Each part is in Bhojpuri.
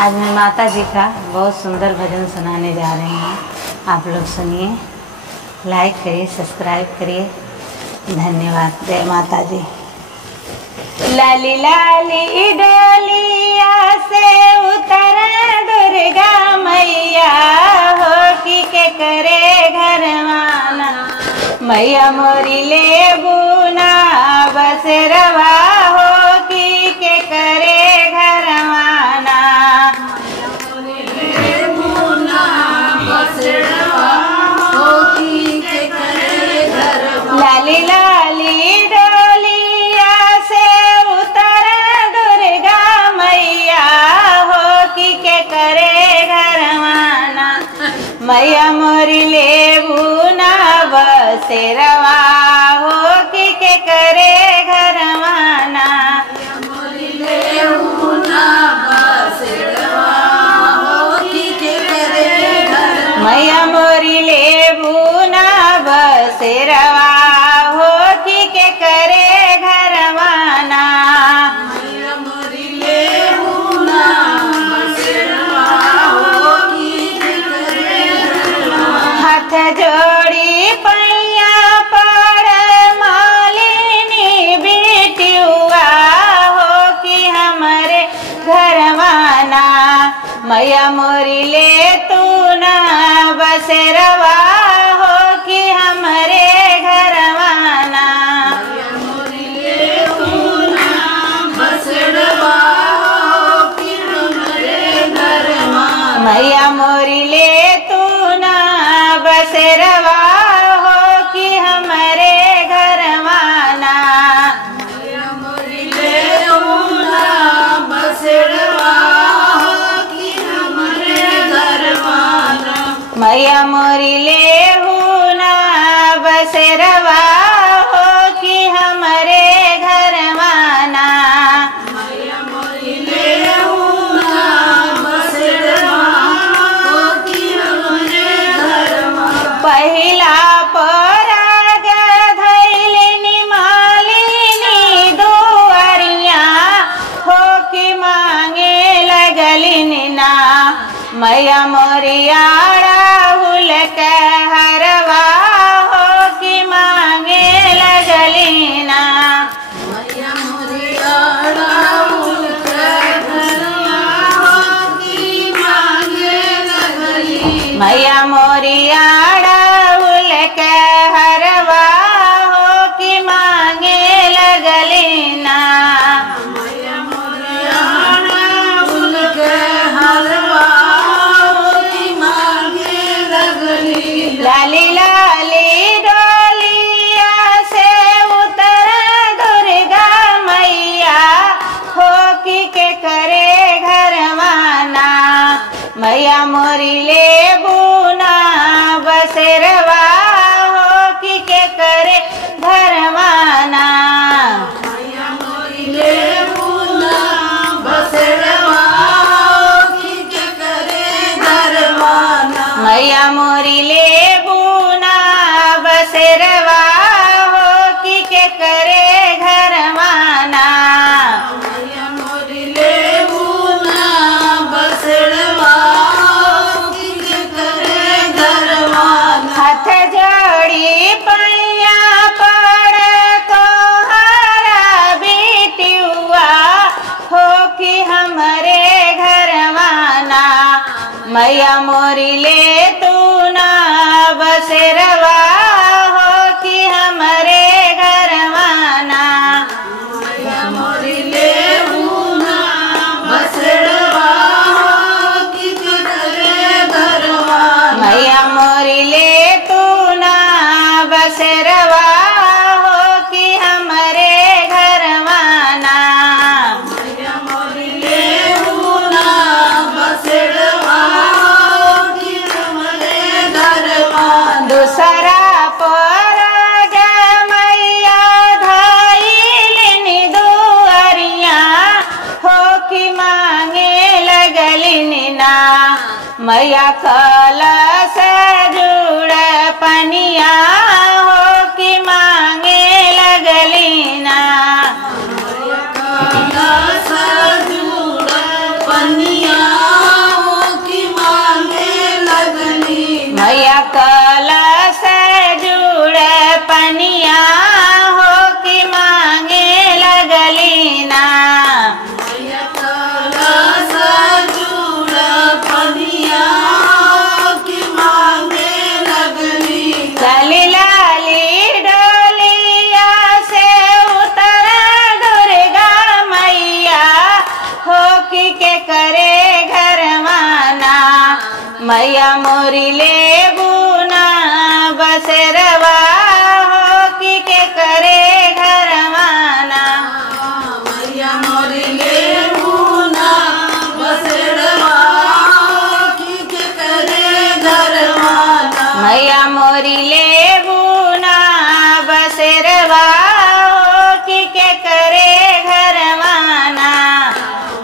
आज मैं माता जी का बहुत सुंदर भजन सुनाने जा रही हूँ। आप लोग सुनिए, लाइक करिए, सब्सक्राइब करिए। धन्यवाद। जय माता जी। लाली लाली डोलिया से उतर दुर्गा मैया, हो के करे घरवाना। मैया मोरी ले बुना बसरवा, हो के करे घरवाना। लाली लाली डोलिया से उतर दुर्गा मैया, हो के करे घरवाना। मैया मोरी ले बुना बसेरवा, हो के करे घरवाना। मैया मोरी ले बुना बसेरवा, हो के करे घरवाना। हाथ जोड़ी पैया पड़ मालिनी बेटियुआ, हो कि हमारे घरवाना। मैया मोरी ले तू ना बसेरवा, हो कि हमारे घरवाना। मैया मोरी ले तू ना बसेरवा, हो कि हमारे घरवाना। मैया मोरी ले हुना बसेरवा, हो कि हमारे घरवाना। पहिला पराग धैलिनी मालिनी दुआरिया, हो कि मांगे लगलिनी ना। मैया मोरिया हरवा, हो कि मांगे लगलीना। मैया मोरिया हरवा, हो कि मांगे लगलीना। लाली लाली डोलिया से उतर दुर्गा मैया, हो के करे घरवाना। मैया मोरी ले बुना बसेरवा, हो के करे घरवाना। मैया मोरी ले बुना बसेरवा, हो के करे घरवाना। हाथ जोड़ी पैया पड़ कोहारा बेटियुआ, हो कि हमारे घरवाना। मैया मोरी ले तू ना बसेरवा, हो कि हमारे घरवाना। मैया मोरी ले तू ना बसेरवा, हो कि हमारे घरवाना। दूसरा पराग मैया धैलिनी दुआरिया, हो कि मांगे लगलिनी ना। मैया कलश जुड़ पनिया, हो कि मांगे लगलीना। पनिया मैया मोरी ले बुना बसेरवा हो कि के करे घरवाना। मैया मोरी ले बुना बसेरवा कि के करे घरवाना। मैया मोरी ले बुना बसेरवा हो कि के करे घरवाना।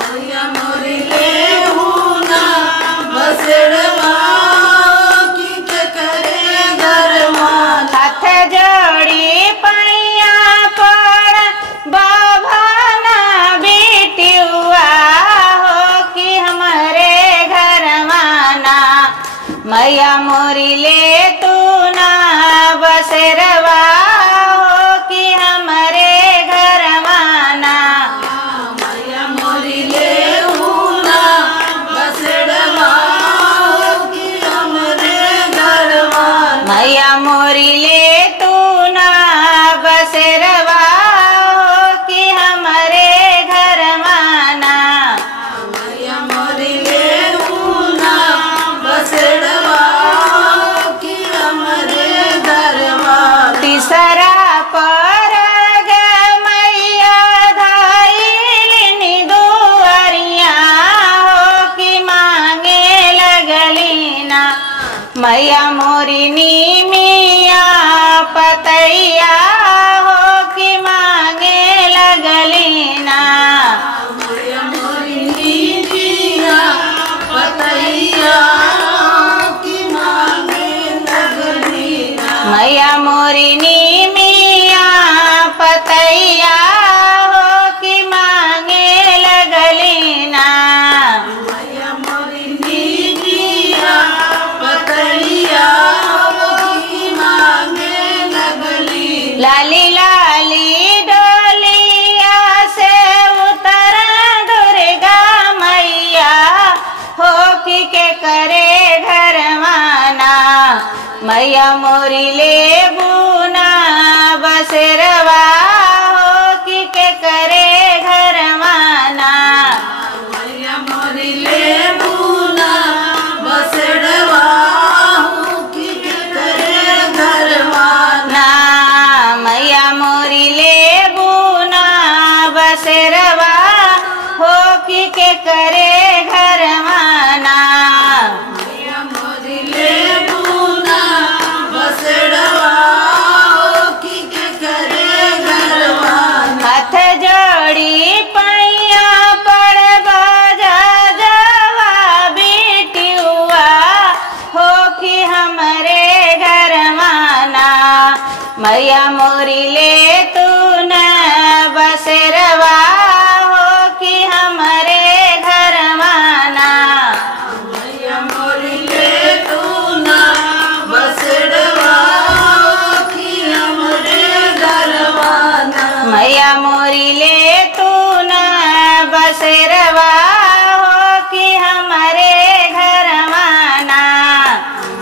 मैया मोरी ले बुना बसेरवा कि के करे घरवाना। हाथ जोड़ी पैया पड़ बाभाना बेटियुआ हो कि हमारे घरवाना। मैया मोरी ले तू ना बसेरवा हो कि हमारे घरवाना। मैया मोरी ले बुना बसेरवा कि हमरे घरवाना। मैया मोरी ले तू ना बसेरवा हो कि हमारे घरवाना। मैया मोरी ले बुना बसेरवा कि हमरे घरवाना। तीसरा पर मैया धाइलिनी दुआरिया हो कि मांगे लगलीना। मैया मोरी नीमिया पतैया हो कि मांगे लगलीना। मैया मोरी नीमिया पतैया कि मांगे लगलीना। मैया मोरी नीमिया पतैया हो कि मांगे लगलीना। मैया मोरी नीमिया पतैया कि मांगे लगलीना। लाली लाली डोलिया से उतर दुर्गा मैया हो कि के करे घरवाना। मैया मोरी ले बुना बसेरवा हो कि के करे घरवाना। मैया मोरी ले बुना बसेरवा कि के करे घरवाना। ना मैया मोरी ले बुना बसेरवा हो कि के करे घरवाना। मैया मोरी ले बुना बसेरवा कि के करे घरवाना। हाथ जोड़ी पैया पड़ बाजा जवा बेटियुआ हो कि हमरे घरवाना। मैया मोरी ले तू न बसेरवा हो कि हमरे घरवाना। मैया मोरी ले तू ना बसेरवा कि हमरे घरवाना। मैया मोरी ले तू न बसेरवा हो कि हमारे घरवाना।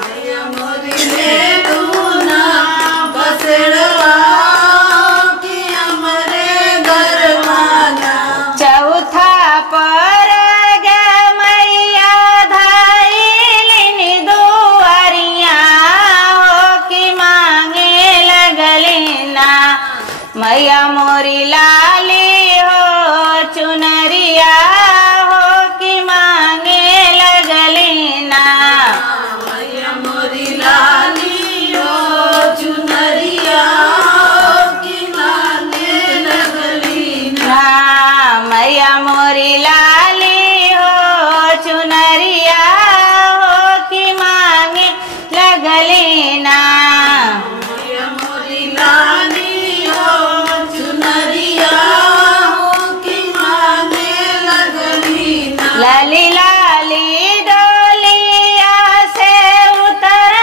मैया मोरी ले तू ना बसेरवा कि हमरे घरवाना। चौथा पर मैया धाइलिनी दुआरिया हो कि मांगे लगलीना। मैया मोरी लाली हो चुनरिया हो कि मांगे लगलीना। मैया मोरी लाली हो चुनरिया कि लाले लगलीना। ना मैया मोरी लाली हो चुनरिया हो कि मांगे लगलीना। मैया मोरी लाली हो चुनरिया कि मांगे लगलीना। लाली लाली डोलिया से उतर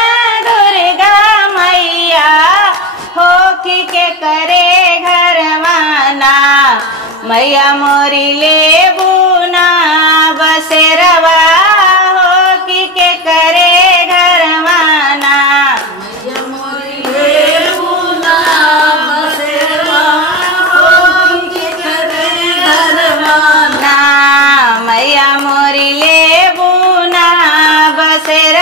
दुर्गा मैया हो कि के करे घरवाना। मैया मोरी ले बुना बसेरवा हो कि के करे घरवाना। मैया मोरी ले बुना बसेरवा हो कि करे घरवाना। ना मैया मोरी ले बुना बसेर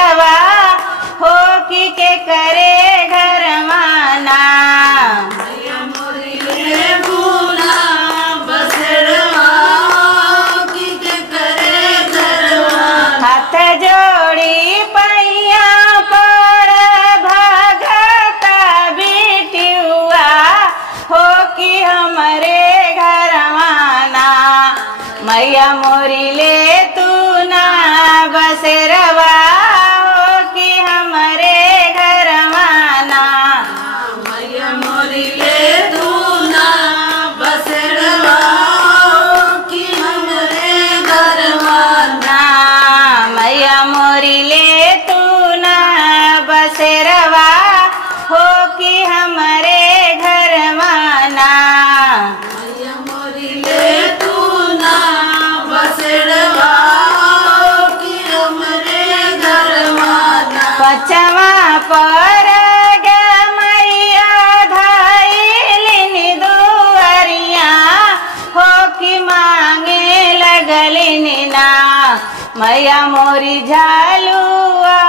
मैया मोरी झालुआ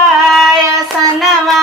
सनवा